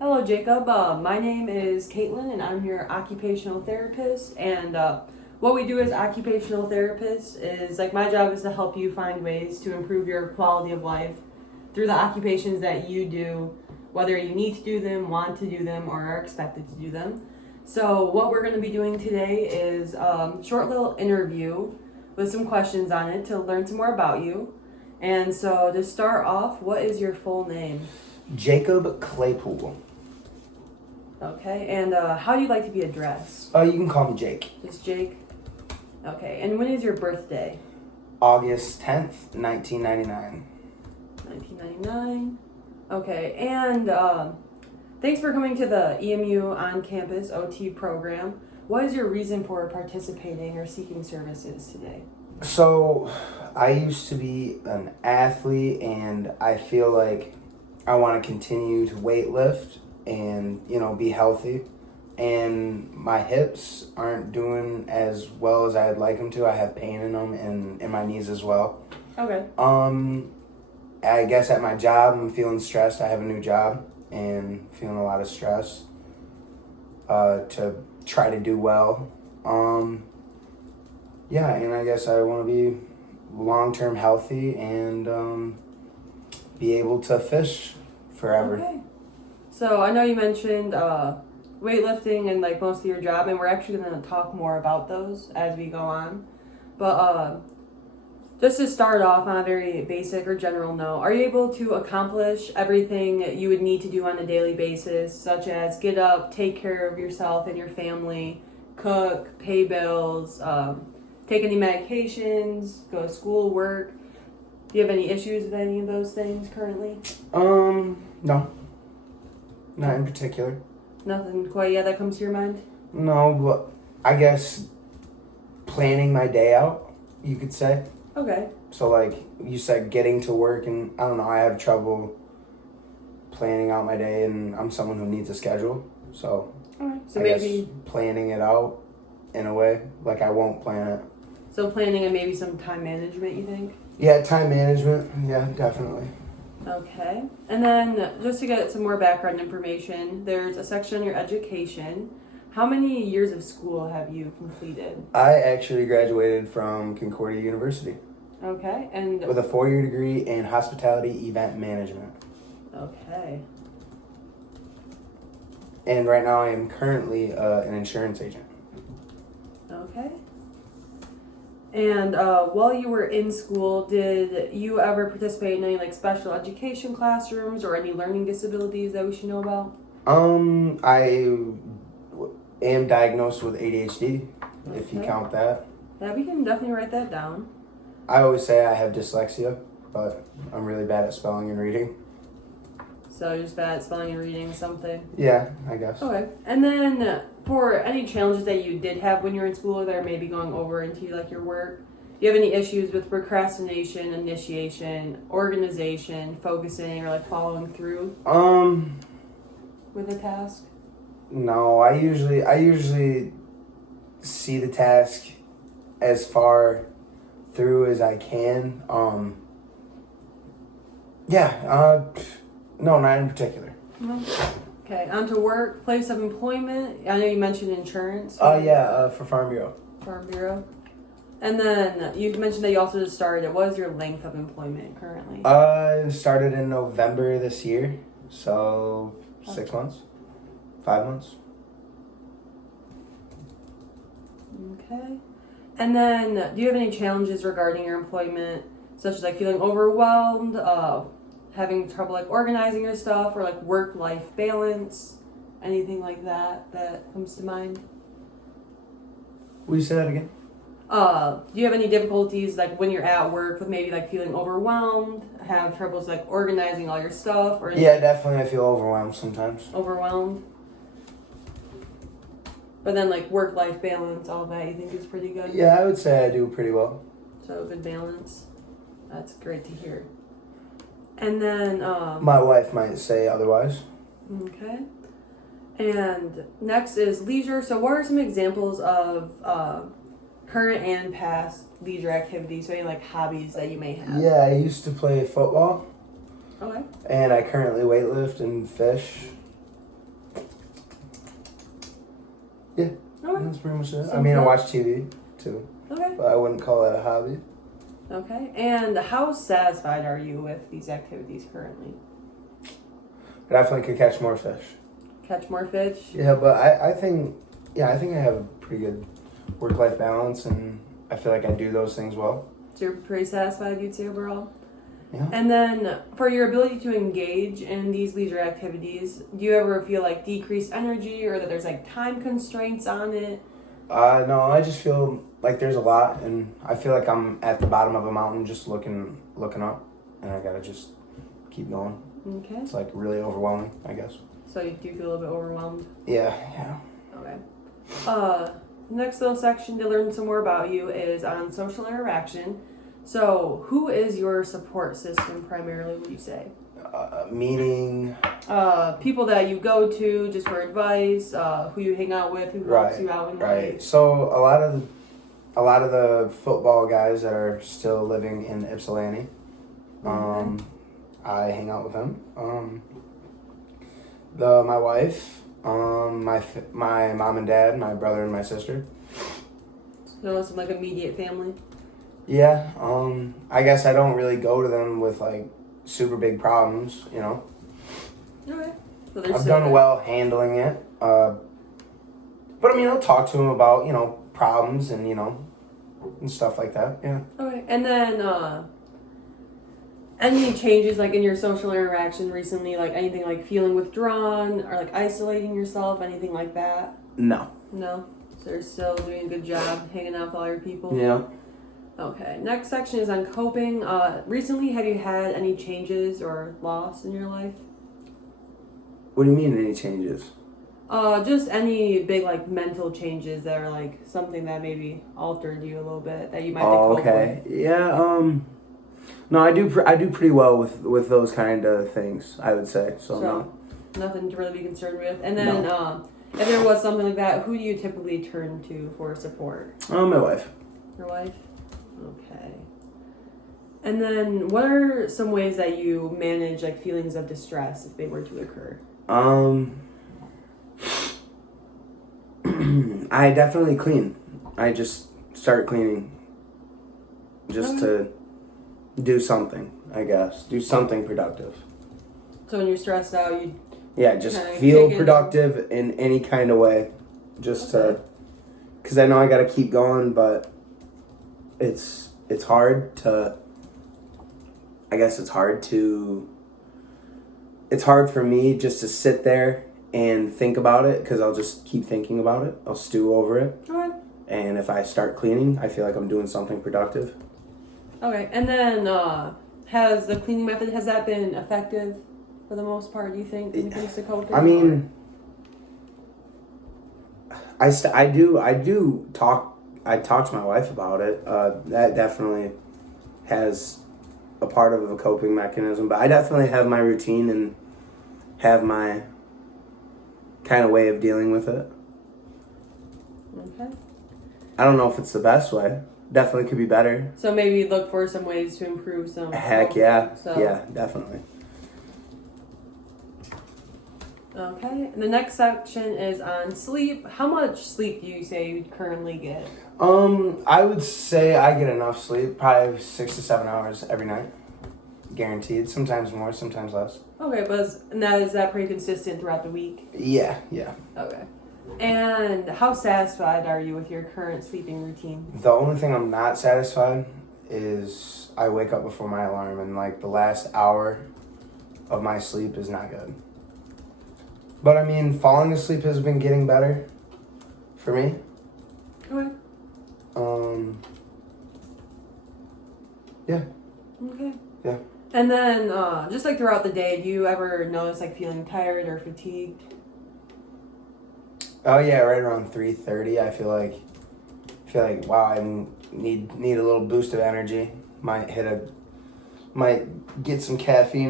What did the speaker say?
Hello, Jacob. My name is Caitlin, and I'm your occupational therapist. And what we do as occupational therapists is my job is to help you find ways to improve your quality of life through the occupations that you do, whether you need to do them, want to do them, or are expected to do them. So, what we're going to be doing today is a short little interview with some questions on it to learn some more about you. And so, to start off, what is your full name? Jacob Claypool. Okay, and how do you like to be addressed? You can call me Jake. Just Jake? Okay, and when is your birthday? August 10th, 1999. 1999. Okay, and thanks for coming to the EMU on-campus OT program. What is your reason for participating or seeking services today? So, I used to be an athlete, and I feel like I want to continue to weight lift and, be healthy. And my hips aren't doing as well as I'd like them to. I have pain in them and in my knees as well. Okay. I guess at my job, I'm feeling stressed. I have a new job and feeling a lot of stress to try to do well. Yeah, and I guess I want to be long-term healthy and be able to fish forever. Okay. So I know you mentioned weightlifting and most of your job, and we're actually going to talk more about those as we go on. But just to start off on a very basic or general note, are you able to accomplish everything you would need to do on a daily basis, such as get up, take care of yourself and your family, cook, pay bills, take any medications, go to school, work? Do you have any issues with any of those things currently? No. Not in particular. Nothing quite yet that comes to your mind? No, but I guess planning my day out, you could say. Okay. So you said getting to work, and I don't know, I have trouble planning out my day, and I'm someone who needs a schedule. So, Alright. So I maybe guess planning it out in a way, I won't plan it. so planning and maybe some time management, you think? Yeah, time management. Yeah, definitely. Okay. And then just to get some more background information, there's a section on your education. How many years of school have you completed? I actually graduated from Concordia University Okay. And with a 4-year degree in hospitality event management. okay. And right now I am currently an insurance agent. Okay. And while you were in school, did you ever participate in any special education classrooms or any learning disabilities that we should know about? I am diagnosed with ADHD, if you Okay. count that. Yeah, we can definitely write that down. I always say I have dyslexia, but I'm really bad at spelling and reading. So you're just bad at spelling and reading something. Yeah, I guess. Okay. And then for any challenges that you did have when you were in school that are maybe going over into your work, do you have any issues with procrastination, initiation, organization, focusing, or following through with a task? No, I usually see the task as far through as I can. No, not in particular. Okay, on to work, place of employment. I know you mentioned insurance. For Farm Bureau. Farm Bureau. And then you mentioned that you also just started. What is your length of employment currently? Started in November this year, so 6 months, 5 months. Okay. And then, do you have any challenges regarding your employment, such as feeling overwhelmed, having trouble organizing your stuff, or work-life balance, anything like that comes to mind? Will you say that again? Do you have any difficulties when you're at work with maybe feeling overwhelmed, have troubles organizing all your stuff, or Yeah, definitely. I feel overwhelmed sometimes. overwhelmed? But then work-life balance, all that you think is pretty good? Yeah, I would say I do pretty well. So good balance. That's great to hear. And then My wife might say otherwise. okay. And next is leisure. So what are some examples of current and past leisure activities? So any hobbies that you may have? Yeah, I used to play football. Okay. And I currently weightlift and fish. Yeah. Okay. That's pretty much it. Sounds I mean, I good. watch TV too, Okay. but I wouldn't call that a hobby. Okay. And how satisfied are you with these activities currently? I definitely could catch more fish. Catch more fish? Yeah, but I think I have a pretty good work-life balance, and I feel like I do those things well. So you're pretty satisfied, you'd say, overall? Yeah. And then for your ability to engage in these leisure activities, do you ever feel like decreased energy or that there's like time constraints on it? No, I just feel like there's a lot, and I feel like I'm at the bottom of a mountain just looking up, and I gotta just keep going. Okay. It's like really overwhelming, I guess. So you do feel a little bit overwhelmed? Yeah. Okay. Next little section to learn some more about you is on social interaction. So who is your support system primarily, would you say? Meaning? People that you go to just for advice, who you hang out with, who helps you out in life. Right. So a lot of the football guys that are still living in Ypsilanti, I hang out with them. My wife, my mom and dad, my brother and my sister. So some like immediate family. Yeah. I guess I don't really go to them with like super big problems, you know. Okay. So I've done well handling it. But I mean, I'll talk to them about, you know, problems and, you know, and stuff like that. Yeah. Okay. And then any changes like in your social interaction recently, like anything like feeling withdrawn or like isolating yourself, anything like that? No. No. So you're still doing a good job hanging out with all your people? Yeah. Okay. Next section is on coping. Recently, have you had any changes or loss in your life? What do you mean, any changes? Just any big like mental changes that are like something that maybe altered you a little bit that you might think okay. Yeah. No, I do pretty well with those kind of things, I would say. So no. Nothing to really be concerned with. And then if there was something like that, who do you typically turn to for support? My wife. Your wife? Okay. And then what are some ways that you manage like feelings of distress if they were to occur? I definitely clean. I just start cleaning just to do something, I guess. Do something productive. So when you're stressed out, you just feel productive in any kind of way. Just to, because I know I got to keep going, but it's hard to, I guess it's hard for me just to sit there and think about it, because I'll just keep thinking about it. I'll stew over it. Okay. And if I start cleaning, I feel like I'm doing something productive. Okay. And then has the cleaning method, has that been effective for the most part, do you think, when it comes to coping? I mean, I talk to my wife about it. That definitely has a part of a coping mechanism, but I definitely have my routine and have my kind of way of dealing with it. Okay. I don't know if it's the best way. Definitely could be better. So maybe look for some ways to improve some. Heck yeah. Yeah, definitely. Okay. And the next section is on sleep. How much sleep do you say you currently get? I would say I get enough sleep, probably 6 to 7 hours every night. Guaranteed. Sometimes more, sometimes less. Okay, but is that pretty consistent throughout the week? Yeah. Okay. And how satisfied are you with your current sleeping routine? The only thing I'm not satisfied is I wake up before my alarm, and like the last hour of my sleep is not good. But I mean, falling asleep has been getting better for me. Okay. Yeah. Okay. Yeah. And then, just like throughout the day, do you ever notice like feeling tired or fatigued? Oh yeah, right around 3:30, I feel like wow, I need a little boost of energy. Might get some caffeine